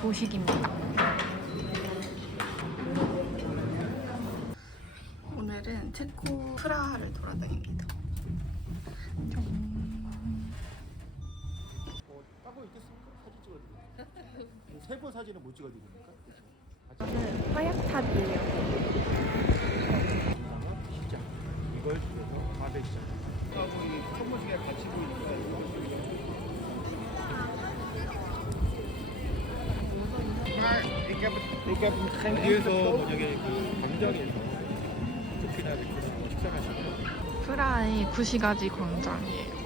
조식입니다. 오늘은 체코 프라하를 돌아다닙니다. 어, 있겠습니까? 사진 찍어드릴까요? 세번 사진은 못 찍어드립니까? 저는 화약탑이에요. 이거. 뒤에서 만약에 그 광장에서 커피나 맥주 식사하시면 프라하의 구시가지 광장이에요.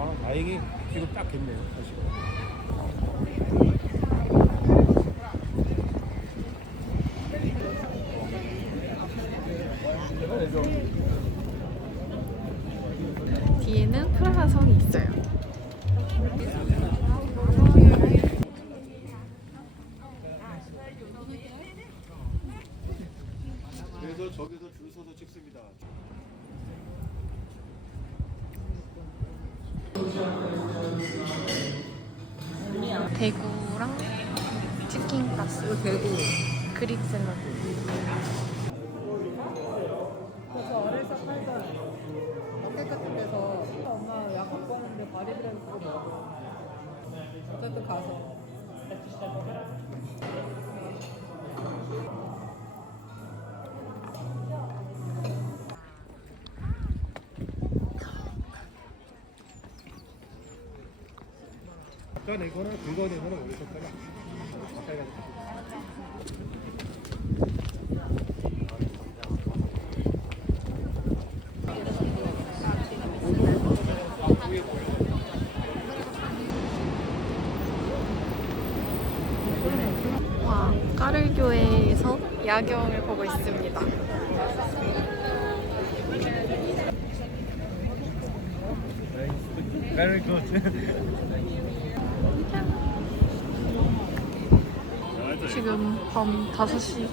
아, 다행히 지금 딱 됐네요. 다시. 대구랑 치킨 가스, 대구 그릭 샐러드. 저 아래에서 팔던 마켓 같은 데서 엄마 약 갖고 왔는데 바리브레드 그거 먹어. 어쨌든 가서. 내 긁어낸 거는 어디서 거냐? 가까이. 와, 까르교회에서 야경을 보고 있습니다. Very good. 지금 밤 5시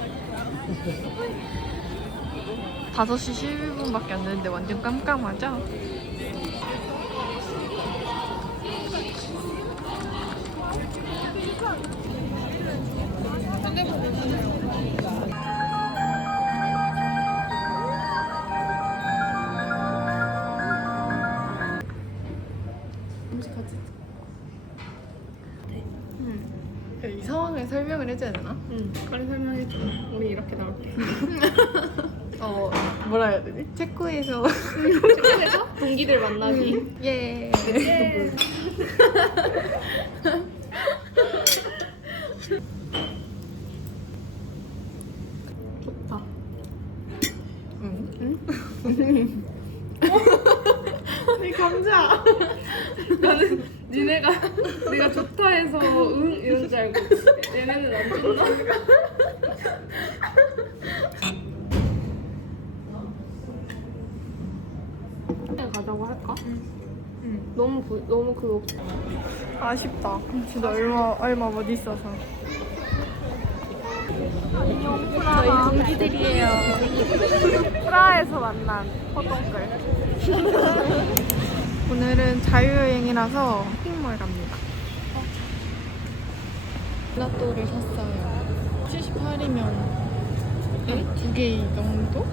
5시 11분밖에 안 됐는데 완전 깜깜하죠? 이 상황을 설명을 해줘야 되나? 응, 빨리 설명해줘. 우리 이렇게 나올게. 어, 뭐라 해야 되지? 체코에서 체코에서 동기들 만나기. 예. 예. 좋다. 응. 이 감자. 나는 니네가 내가 좋다 해서 응 이런 줄 알고 얘네는 안 좋나? 가자고 할까? 너무 부, 너무 그거 아쉽다. 진짜 얼마 얼마 못 있어서. 저희 동기들이에요. 프라하에서 만난 호동글. 오늘은 자유여행이라서 쇼핑몰 갑니다. 젤라또를 샀어요. 78이면 두 개 정도?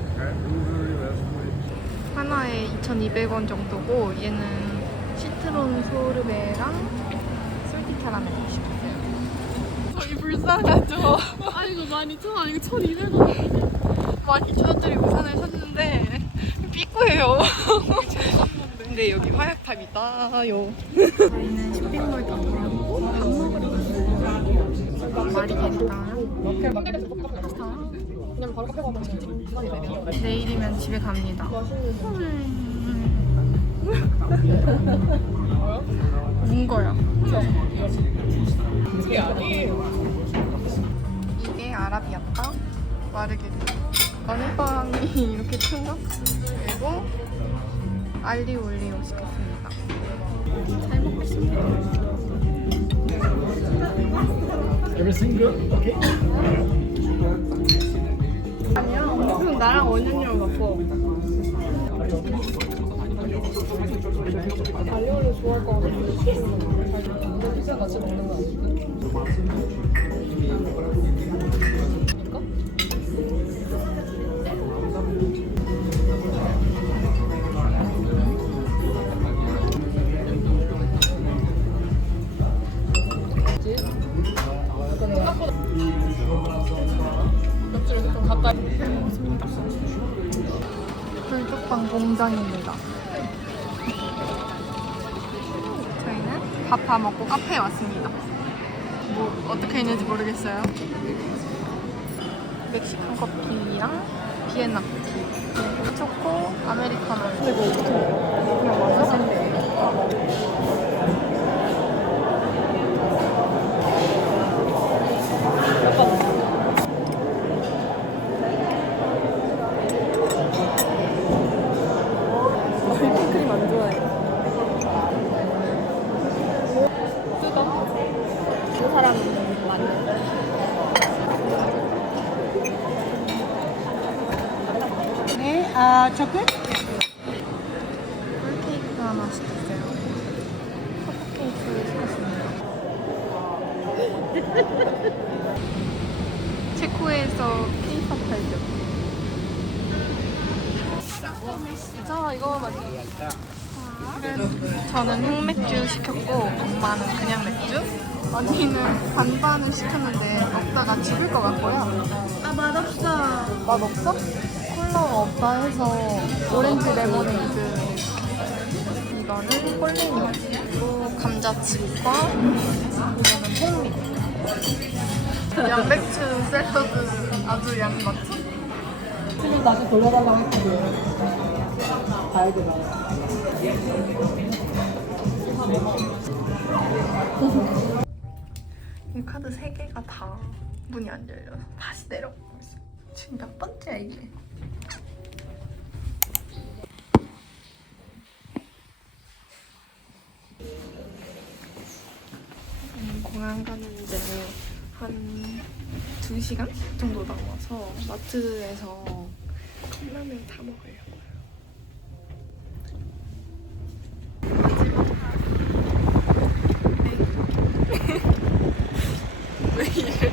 하나에 2,200원 정도고 얘는 시트론 소르베랑 솔티 캐러멜 시켰어요. 저희 불쌍하죠? 아니 이거 12,000원 아니고 1,200원 12,000원짜리 우산을 샀는데 삐꾸예요. 근데 여기 화약탑이다요. 저희는 쇼핑몰 다 돌아보고 밥 먹으러 갔어요. 마리게리타랑 파스타. 그냥 내일이면 집에 갑니다. 음. 문 거야. 이게 아니에요. 이게 아라비아타 마르게리. 마늘빵이 이렇게 큰가? 그리고 알리 올리오 시켰습니다. 잘 먹겠습니다. Everything good? Okay. 아니야. 그럼 나랑 원현이랑 바꿔. 달리올리 좋아할 것 같은데. 피자 같이 먹는 거 아닐까? 불뚝방 공장입니다. 저희는 밥 다 먹고 카페에 왔습니다. 뭐 어떻게 있는지 모르겠어요. 멕시칸 커피랑 비엔나 커피, 그리고 초코 아메리카노. 먹어? 그냥 마셔. 휘핑크림 안 좋아해. 그 사람 많이. 네, 아, 초콜릿? 꿀케이크 하나 시켰어요. 커플케이크 시켰습니다. 체코에서 케이팝 팔죠. 자, 이거 맞죠? 저는 흑맥주 시켰고 엄마는 그냥 맥주 언니는 반반을 시켰는데 먹다가 죽을 것 같고요 아 맛없어. 맛 없어? 콜라가 없다 해서 오렌지 레모네이드 이거는 홀리미 그리고 감자칩과 이거는 통밀 양배추 샐러드 아주 양 맞죠? 지금 다시 돌려달라고 했거든. 가야 되나? 이 카드 3개가 다 문이 안 열려서 다시 내려가고 있어. 지금 몇 번째야 이게? 음, 공항 가는데 한 2시간 정도 남아서 마트에서 컵라면 다 먹으려고요 왜 이래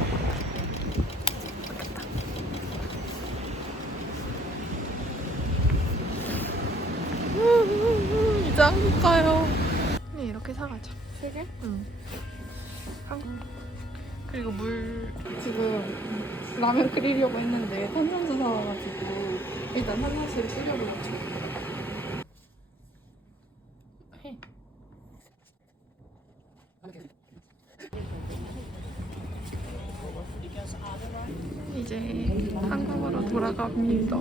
이제 한국 가요. 네, 이렇게 사가자. 세 개? 응. 한국. 그리고 물 지금 라면 끓이려고 했는데 탄산수 사와가지고 일단 탄산수를 끓여보려고. 해. 이제 한국으로 돌아갑니다.